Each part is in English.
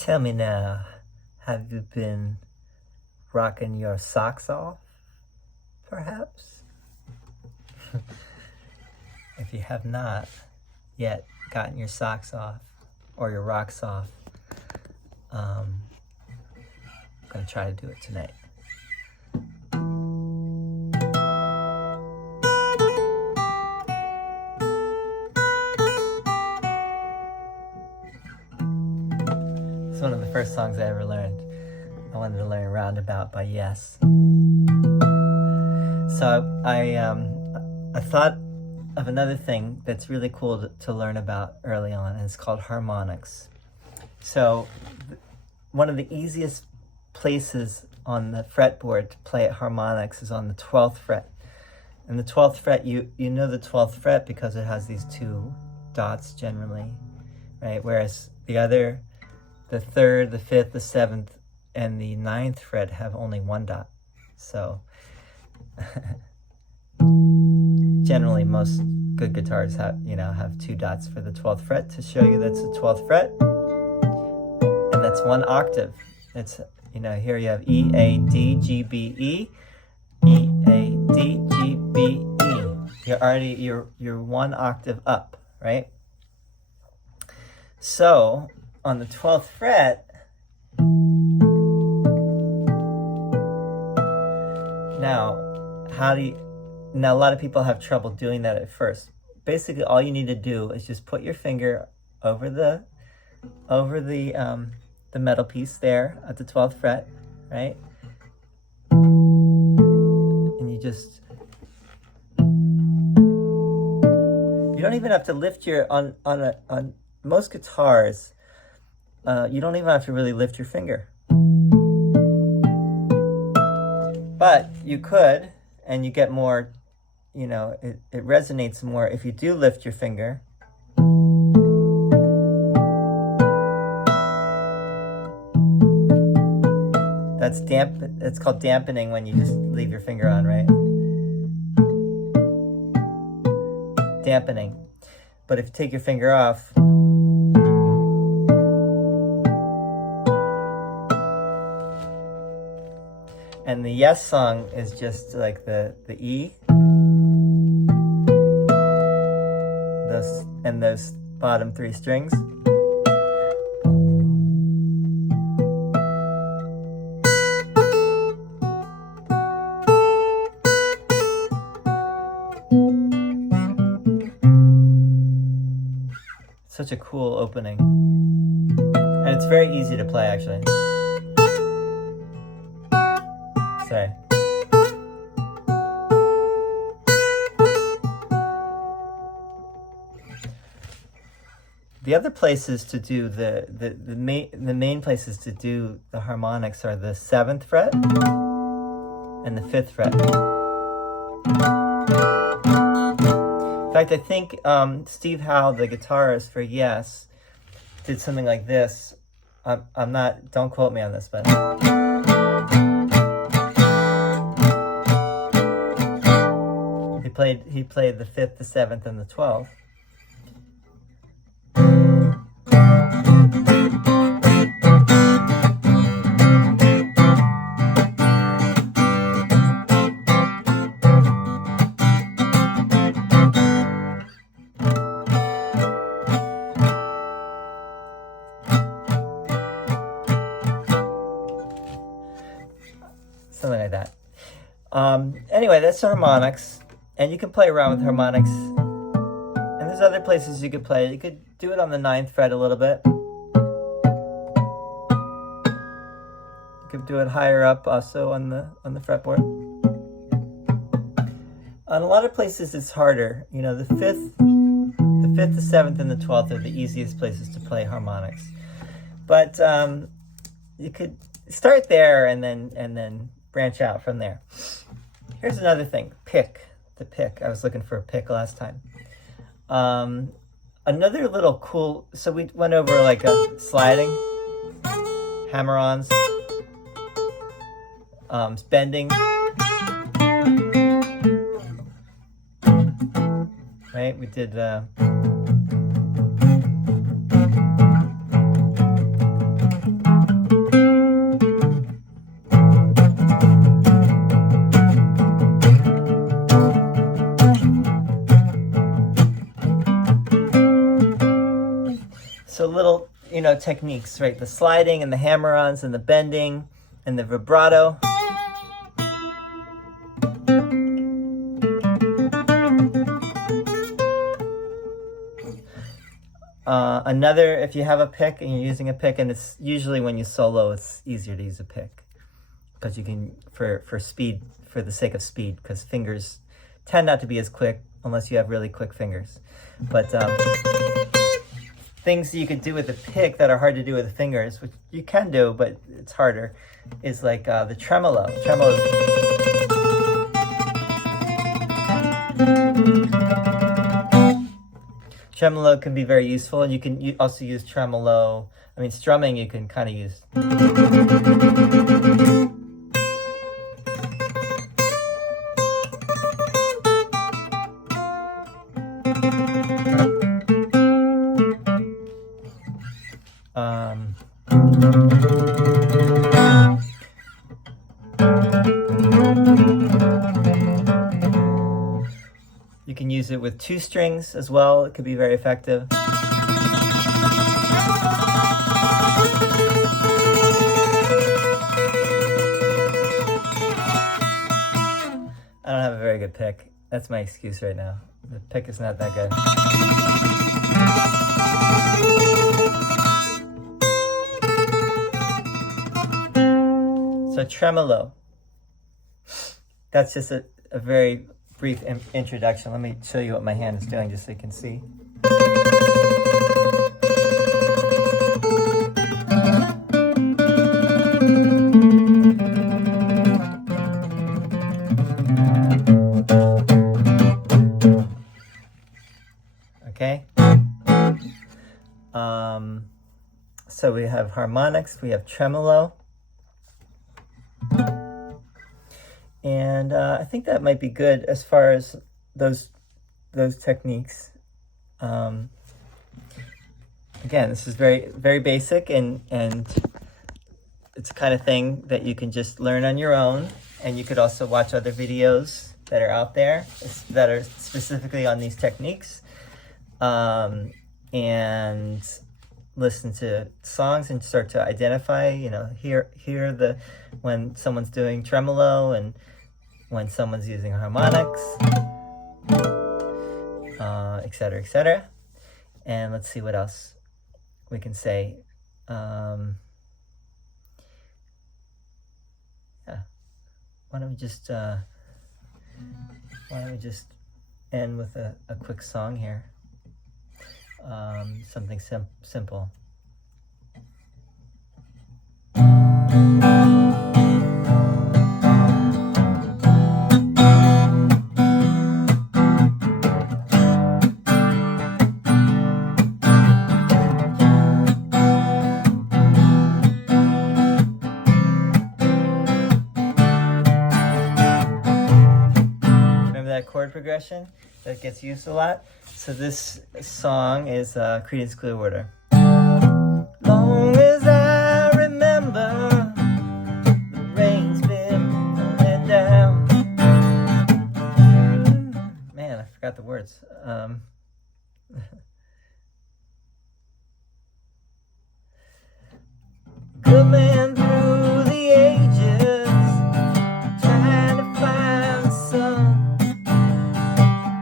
Tell me now, have you been rocking your socks off, perhaps? If you have not yet gotten your socks off or your rocks off, I'm going to try to do it tonight. It's one of the first songs I ever learned. I wanted to learn Roundabout by Yes. So I thought of another thing that's really cool to learn about early on, and it's called harmonics. So one of the easiest places on the fretboard to play at harmonics is on the 12th fret. And the 12th fret, you know the 12th fret because it has these two dots generally, right? Whereas the 3rd, the 5th, the 7th, and the 9th fret have only one dot. So generally most good guitars have two dots for the 12th fret to show you that's the 12th fret. And that's one octave. It's, here you have E, A, D, G, B, E, E, A, D, G, B, E. You're one octave up, right? So on the 12th fret, now a lot of people have trouble doing that at first. Basically, all you need to do is just put your finger over the metal piece there at the 12th fret, right? And you don't even have to lift on most guitars. You don't even have to really lift your finger. But you could, and you get more, it resonates more if you do lift your finger. It's called dampening when you just leave your finger on, right? Dampening. But if you take your finger off, and the Yes song is just like the E, those bottom three strings. Such a cool opening. And it's very easy to play, actually. Sorry. The other places to do the main places to do the harmonics are the 7th fret and the 5th fret. In fact, I think Steve Howe, the guitarist for Yes, did something like this. I'm not, don't quote me on this, but he played the 5th, the 7th, and the 12th. Something like that. Anyway, that's harmonics. And you can play around with harmonics. And there's other places you could play it. You could do it on the 9th fret a little bit. You could do it higher up also on the fretboard. On a lot of places it's harder. The 5th, the 7th, and the 12th are the easiest places to play harmonics. But you could start there and then branch out from there. Here's another thing. The pick. I was looking for a pick last time. Another little cool, so we went over like a sliding, hammer-ons, bending, right? We did So little, techniques, right? The sliding and the hammer-ons and the bending and the vibrato. Another, if you have a pick and you're using a pick, and it's usually when you solo, it's easier to use a pick because you can, for speed, for the sake of speed, because fingers tend not to be as quick unless you have really quick fingers. But things you could do with a pick that are hard to do with the fingers, which you can do, but it's harder, is like the tremolo. Tremolo can be very useful, and you can also use tremolo. I mean, strumming you can kind of use. You can use it with 2 strings as well. It could be very effective. I don't have a very good pick. That's my excuse right now. The pick is not that good. So tremolo. That's just a very brief introduction. Let me show you what my hand is doing just so you can see. Okay. So we have harmonics, we have tremolo. And I think that might be good as far as those techniques. Again, this is very, very basic, and it's the kind of thing that you can just learn on your own. And you could also watch other videos that are out there that are specifically on these techniques, and listen to songs and start to identify, hear when someone's doing tremolo and when someone's using harmonics, etc., etc. And let's see what else we can say. Yeah. Why don't we just end with a quick song here? Something simple. Chord progression that gets used a lot. So this song is Creedence Clearwater. Long as I remember, the rain's been falling down. Man, I forgot the words. Good man through the ages, trying to find the sun.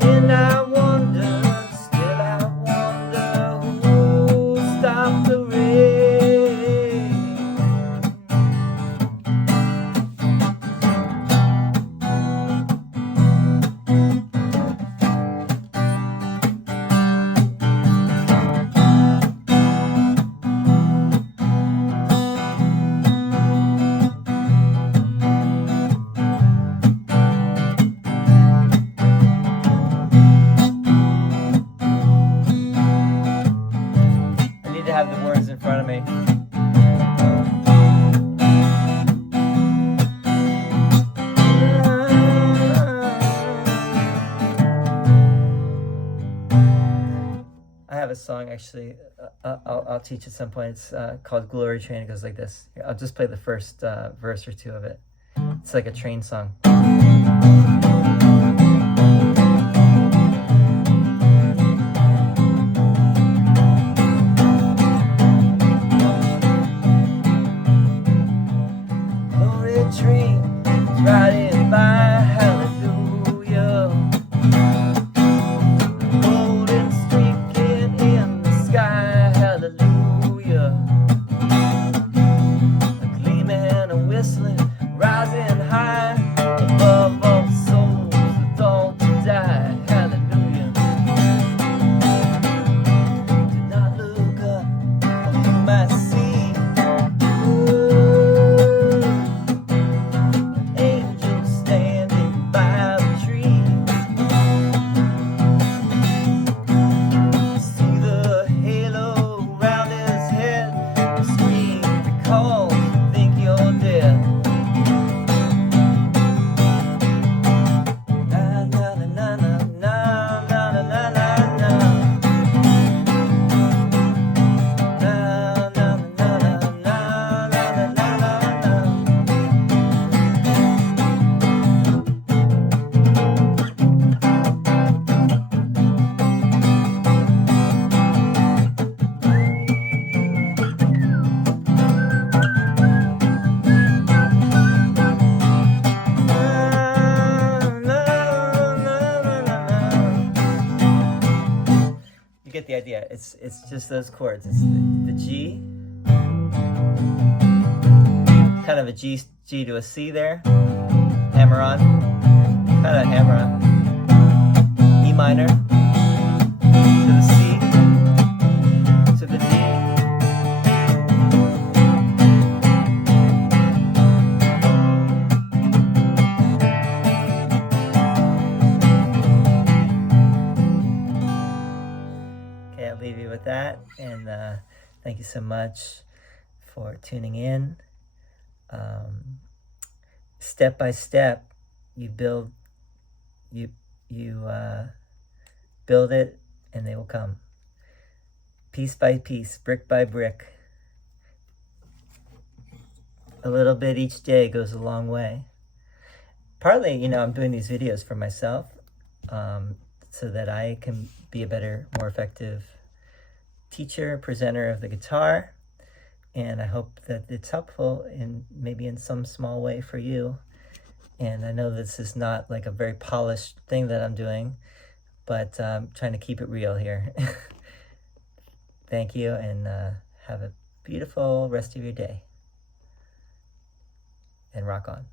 And I wonder, still I wonder, who'll stop the rain? Have the words in front of me. I have a song actually. I'll teach at some point. It's called Glory Train. It goes like this. Here, I'll just play the first verse or 2 of it. It's like a train song. idea. It's just those chords. It's the G, kind of a G to a C there. Hammer on, kind of hammer on. E minor to the C to the D. Okay, I'll leave you with that, and thank you so much for tuning in. Step by step, you build it, and they will come. Piece by piece, brick by brick. A little bit each day goes a long way. Partly, I'm doing these videos for myself, so that I can be a better, more effective teacher, presenter of the guitar. And I hope that it's helpful maybe in some small way for you. And I know this is not like a very polished thing that I'm doing, but I'm trying to keep it real here. Thank you, and have a beautiful rest of your day. And rock on.